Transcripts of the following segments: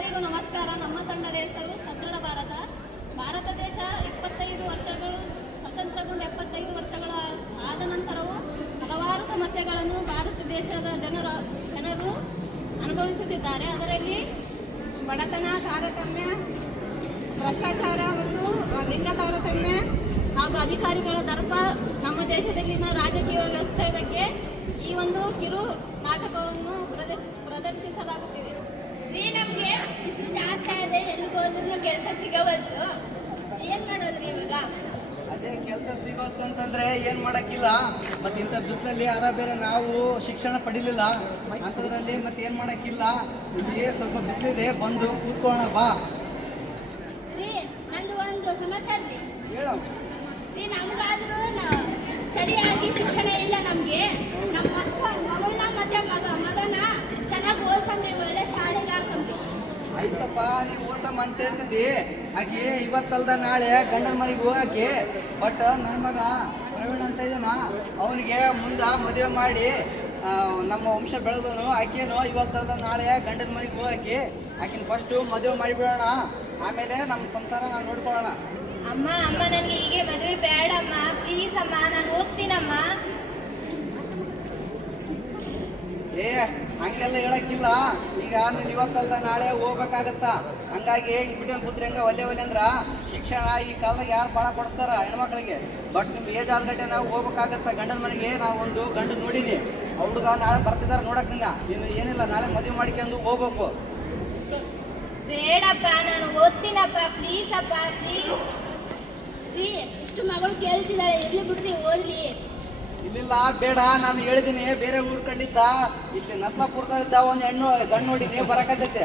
ಎಲ್ಲರಿಗೂ ನಮಸ್ಕಾರ. ನಮ್ಮ ತಂಡದ ಹೆಸರು ಸದೃಢ ಭಾರತ. ಭಾರತ ದೇಶ 25 ವರ್ಷಗಳು ಸ್ವತಂತ್ರಗೊಂಡು 75 ವರ್ಷಗಳ ಆದ ನಂತರವೂ ಹಲವಾರು ಸಮಸ್ಯೆಗಳನ್ನು ಭಾರತ ದೇಶದ ಜನರು ಅನುಭವಿಸುತ್ತಿದ್ದಾರೆ. ಅದರಲ್ಲಿ ಬಡತನ, ತಾರತಮ್ಯ, ಭ್ರಷ್ಟಾಚಾರ ಮತ್ತು ಲಿಂಗ ತಾರತಮ್ಯ ಹಾಗೂ ಅಧಿಕಾರಿಗಳ ದರ್ಪ ನಮ್ಮ ದೇಶದಲ್ಲಿನ ರಾಜಕೀಯ ವ್ಯವಸ್ಥೆ ಬಗ್ಗೆ ಈ ಒಂದು ಕಿರು ನಾಟಕವನ್ನು ಪ್ರದರ್ಶಿಸಲಾಗುತ್ತಿದೆ. ನಮಗೆ ಬಿಸಿಲು ಜಾಸ್ತಿ ಆಗಿದೆ, ಎಲ್ಲಿಗೆ ಹೋದ್ರೂ ಕೆಲಸ ಸಿಗವಲ್ದು. ಏನು ಮಾಡೋದ್ರಿ ಇವಾಗ? ಅದೇ ಕೆಲಸ ಸಿಗೋದು ಅಂತಂದ್ರೆ ಏನು ಮಾಡೋಕ್ಕಿಲ್ಲ. ಮತ್ತು ಇಂಥ ಬಿಸಿಲಲ್ಲಿ ಬೇರೆ ನಾವು ಶಿಕ್ಷಣ ಪಡಿಲಿಲ್ಲ ಅಂಥದ್ರಲ್ಲಿ ಮತ್ತೆ ಏನು ಮಾಡೋಕ್ಕಿಲ್ಲ. ನಿಮಗೆ ಸ್ವಲ್ಪ ಬಿಸಿಲಿದೆ, ಬಂದು ಕೂತ್ಕೊಳ್ಳೋಣ ಬಾ. ನಂದು ಒಂದು ಸಮಾಚಾರ ಹೇಳೋ. ನಮಗಾದ್ರೂ ಸರಿಯಾಗಿ ಶಿಕ್ಷಣ ಇಲ್ಲ. ನಮಗೆ ನಮ್ಮ ಮಗಳನ್ನ ಮತ್ತೆ ಮಗನ ಚೆನ್ನಾಗಿ ಓದ್ಸಂಬ್ರಿ, ಒಳ್ಳೆ ಶಾಲೆಗೆ ಹಾಕಂಬ್ರಿ. ಆಯ್ತಪ್ಪ, ನೀವು ಓದ್ಸಮ್ಮ ಅಂತ ಹೇಳ್ತಿದ್ದಿ. ಆಕೆ ಇವತ್ತಲ್ದ ನಾಳೆ ಗಂಡನ ಮನೆಗೆ ಹೋಗಾಕಿ. ಬಟ್ ನನ್ನ ಮಗ ಪ್ರವೀಣ್ ಅಂತ ಇದ್ದಾನ, ಅವನಿಗೆ ಮುಂದೆ ಮದುವೆ ಮಾಡಿ ನಮ್ಮ ವಂಶ ಬೆಳೆದವನು. ಆಕೆನು ಇವತ್ತಲ್ದ ನಾಳೆ ಗಂಡನ ಮನೆಗೆ ಹೋಗಾಕಿ. ಆಕಿನ ಫಸ್ಟು ಮದುವೆ ಮಾಡಿಬಿಡೋಣ, ಆಮೇಲೆ ನಮ್ಮ ಸಂಸಾರ ನಾವು ನೋಡ್ಕೊಳ್ಳೋಣ. ಅಮ್ಮ ನನಗೆ ಹೀಗೆ ಮದುವೆ ಬೇಡಮ್ಮ, ಪ್ಲೀಸ್ ಅಮ್ಮ, ನಾನು ಓದ್ತೀನಮ್ಮ. ಹಂಗೆಲ್ಲ ಹೇಳಕ್ಕಿಲ್ಲ. ಈಗ ನೀನು ಇವತ್ತಲ್ದ ನಾಳೆ ಹೋಗ್ಬೇಕಾಗತ್ತ. ಹಂಗಾಗಿ ಬಿಟ್ಟು ಕೂತ್ರೆ ಹೆಂಗ ಒಲ್ಲೆ ಅಂದ್ರ ಶಿಕ್ಷಣ ಈ ಕಾಲದಾಗ ಯಾರು ಭಾಳ ಕೊಡಿಸ್ತಾರ ಹೆಣ್ಮಕ್ಳಿಗೆ. ಬಟ್ ನಿಮ್ಗೆ ಏಜ್ ಆದ್ಗಟ್ಟೆ ನಾವು ಹೋಗ್ಬೇಕಾಗತ್ತ ಗಂಡನ ಮನೆಗೆ. ನಾವು ಒಂದು ಗಂಡು ನೋಡೀನಿ, ಹುಡುಗ ನಾಳೆ ಬರ್ತಿದಾರೆ ನೋಡಕ್. ನೀನು ಏನಿಲ್ಲ, ನಾಳೆ ಮದುವೆ ಮಾಡಿಕೊಂಡು ಹೋಗ್ಬೇಕು. ಬೇಡಪ್ಪ, ನಾನು ಓದ್ತೀನಪ್ಪ, ಪ್ಲೀಸ್ ಅಪ್ಪ, ಪ್ಲೀಸ್. ಇಷ್ಟು ಮಗಳು ಕೇಳ್ತಿದ್ದಾಳೆ, ಎಲ್ಲಿ ಬಿಡ್ರಿ, ಓದ್ಲಿ. ಇಲ್ಲಿಲ್ಲ, ಬೇಡ, ನಾನು ಹೇಳಿದ್ದೀನಿ. ಬೇರೆ ಊರ್ ಕಡ್ಲಿದ್ದ ಇಲ್ಲಿ ನಸ್ಲಾಪುರದಲ್ಲಿದ್ದ ಒಂದು ಗಂಡು ನೋಡಿನಿ, ಬರಕತ್ತೈತೆ.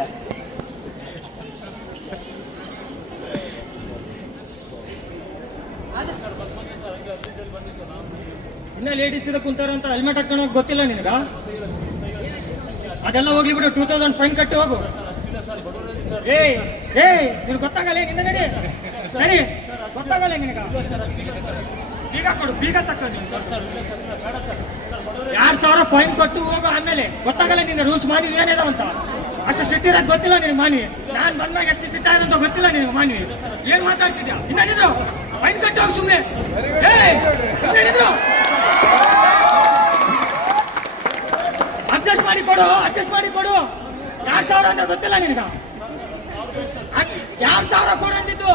ಇನ್ನ ಲೇಡೀಸ್ ಕುಂತಾರ ಅಂತ ಹೆಲ್ಮೆಟ್ ಹಾಕೊಂಡು ಗೊತ್ತಿಲ್ಲ ನಿನಗ? ಅದೆಲ್ಲ ಹೋಗ್ಲಿ ಬಿಡು, 2000 ಫೈನ್ ಕಟ್ಟಿ ಹೋಗು. ನಿನ್ ಗೊತ್ತಾಗಲ್ಲ, ನಿಂದ ನಡಿ. ಸರಿ, ಗೊತ್ತಾಗಲ್ಲ ನಿನಗ? ಬೀಗ ಕೊಡು, ಬೀಗ ತಕ್ಕ. 2000 ಫೈನ್ ಕೊಟ್ಟು ಹೋಗು. ಆಮೇಲೆ ಗೊತ್ತಾಗಲ್ಲ ನಿನ್ನ ರೂಲ್ಸ್ ಮಾನಿ ಏನಿದಾವ ಅಂತ. ಅಷ್ಟು ಸಿಟ್ಟು ಇರೋದು ಗೊತ್ತಿಲ್ಲ ನಿನಗೆ ಮಾನಿ. ನಾನು ಬಂದಾಗ ಎಷ್ಟು ಸಿಟ್ಟ ಅಂತ ಗೊತ್ತಿಲ್ಲ ನಿನಗೆ ಮಾನಿ. ಏನ್ ಮಾತಾಡ್ತಿದ್ಯಾ? ಇನ್ನೇನಿದ್ರು ಫೈನ್ ಕಟ್ಟಿ ಹೋಗಿ ಸುಮ್ಮನೆ. ಇನ್ನೇನಿದ್ರು ಅಡ್ಜಸ್ಟ್ ಮಾಡಿ ಕೊಡು, ಅಡ್ಜಸ್ಟ್ ಮಾಡಿ ಕೊಡು. 2000 ಅಂದ್ರೆ ಗೊತ್ತಿಲ್ಲ ನಿನಗ? 2000 ಕೊಡು ಅಂದಿದ್ದು.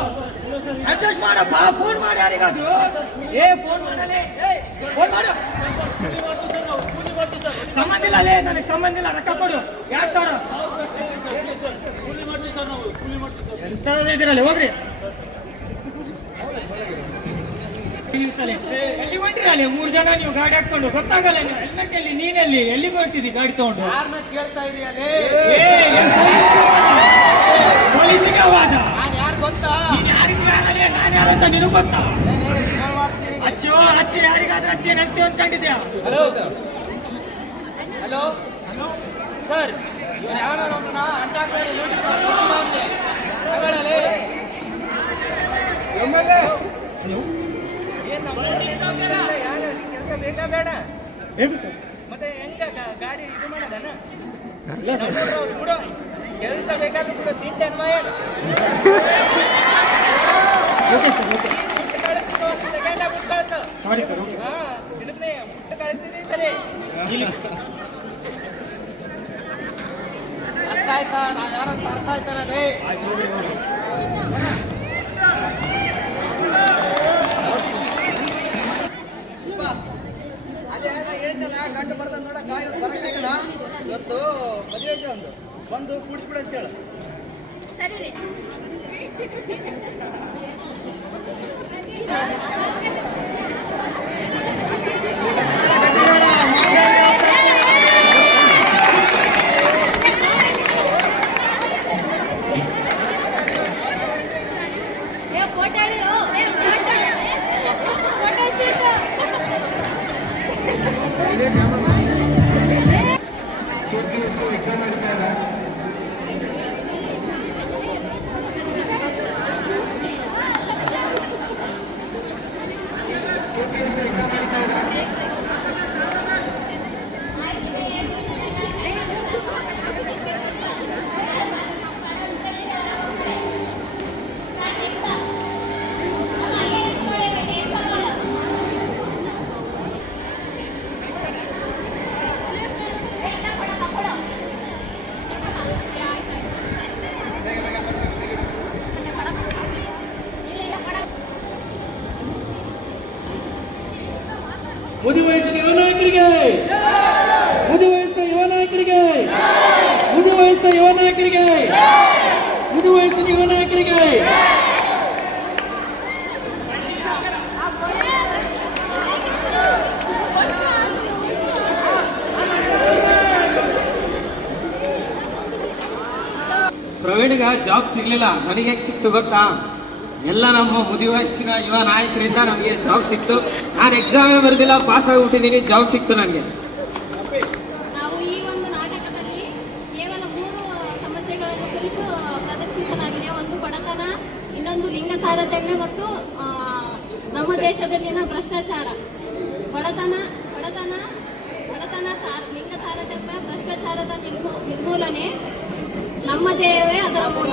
ಅಡ್ಜಸ್ಟ್ ಮಾಡಪ್ಪ, ಫೋನ್ ಮಾಡಿ ಯಾರಿಗಾದ್ರು. ಫೋನ್ ಮಾಡಲೇ, ಫೋನ್ ಮಾಡು. ಸಂಬಂಧ ಇಲ್ಲ, ನನಗೆ ಸಂಬಂಧ ಇಲ್ಲ. ರೊಕ್ಕ ಕೊಡು 2000. ಎಂತ ಇದಿರಲ್ಲ, ಹೋಗ್ರಿ. ಎಲ್ಲಿ ಹೊಂಟಿರಲ್ಲ 3 ಜನ ನೀವು ಗಾಡಿ ಹಾಕೊಂಡು? ಗೊತ್ತಾಗಲ್ಲ. ಹೆಲ್ಮೆಟ್ ಎಲ್ಲಿ, ನೀನೆಲ್ಲಿ, ಎಲ್ಲಿಗೆ ಹೊಂಟಿದ್ದಿ ಗಾಡಿ ತಗೊಂಡು? ಪೊಲೀಸಿಗೆ ಹೋದ. ನೀನ್ ಯಾರಿದ್ರೆ ಆಗಲೇ, ನಾನು ಯಾರಂತ ನಿನಗೆ ಗೊತ್ತಾ? ಹಚ್ಚು ಯಾರಿಗಾದ್ರೂ ಹಚ್ಚಿ ನೆಕ್ಸ್ಟ್ ಅನ್ಕೊಂಡಿದ್ಯಾ? ಹಲೋ ಸರ್, ಬೇಕಾ ಬೇಡ? ಬೇಕು ಸರ್. ಮತ್ತೆ ಹೆಂಗ ಗಾಡಿ ಇದು ಮಾಡೋದನ? ಇಲ್ಲ ಸರ್, ಬಿಡು, ಕೆಲಸ ಬೇಕಾದ್ರೂ ಬಿಡು. ತಿಂಟನ್ ಮೈಲ್ ಓಕೆ ಸರ್, ಓಕೆ. ಸೆಕೆಂಡ್ ಬಿಟ್ಟು ಕಳಿಸು. Sorry sir, okay. ಹಿಡಿದ್ನಿ, ಬಿಟ್ಟು ಕಳಿಸ್ತೀನಿ. ಸರಿ, ಅರ್ಥ ಆಯ್ತಾ? ನಾನು ಯಾರಂತ ಅರ್ಥ ಆಯ್ತಾನಲ್ಲಿ? ಆಯ್ತು, ಹೋಗ್ರಿ ಹೋಗ್ರಿ. ಅದೇ ನಾ ಹೇಳ್ತಲ್ಲ, ಗಂಟು ಬರ್ತಾನೆ ನೋಡಕ್ಕ. ಇವತ್ತು ಬರಕತ್ತಲ್ಲ, ಇವತ್ತು ಮದುವೆ ಐತೆ ಒಂದು, ಬಂದು ಕೂಡಿಸ್ಬಿಡು ಅಂತ ಹೇಳು. ಸರಿ ರೀ. ಮುದಿವಯಸ್ಸಿನ ಯುವ ನಾಯಕರಿಗೆ, ಮುದಿವಯಸ್ಸಿನ ಯುವ ನಾಯಕರಿಗೆ, ಮುದಿವಯಸ್ಸಿನ ಯುವ ನಾಯಕರಿಗೆ, ಮುದಿವಯಸ್ಸಿನ ಯುವ ನಾಯಕರಿಗೆ. ಪ್ರವೀಣ್ಗ ಜಾಬ್ ಸಿಗ್ಲಿಲ್ಲ, ನನಗೆ ಹೆಂಗೆ ಸಿಕ್ತು ಗೊತ್ತಾ? ಎಲ್ಲ ನಮ್ಮ ಮುದಿವಯಸ್ಸಿನ ಯುವ ನಾಯಕರಿಂದ ನಮಗೆ ಜಾಬ್ ಸಿಕ್ತು. ನಾನು ಎಕ್ಸಾಮೇ ಬರೆದಿಲ್ಲ, ಪಾಸ್ ಆಗಿಬಿಟ್ಟಿದ್ದೀನಿ, ಜಾಬ್ ಸಿಕ್ತು ನನಗೆ. ನಾವು ಈ ಒಂದು ನಾಟಕದಲ್ಲಿ ಕೇವಲ 3 ಸಮಸ್ಯೆಗಳನ್ನು ಕುರಿತು ಪ್ರದರ್ಶಿಸಲಾಗಿದೆ. ಒಂದು ಬಡತನ, ಇನ್ನೊಂದು ಲಿಂಗ ತಾರತಮ್ಯ ಮತ್ತು ನಮ್ಮ ದೇಶದಲ್ಲಿನ ಭ್ರಷ್ಟಾಚಾರ. ಬಡತನ ಬಡತನ ಬಡತನ ಲಿಂಗ ತಾರತಮ್ಯ, ಭ್ರಷ್ಟಾಚಾರದ ನಿರ್ಮೂಲನೆ ನಮ್ಮ ದೇಹವೇ ಅದರ ಮೂಲ.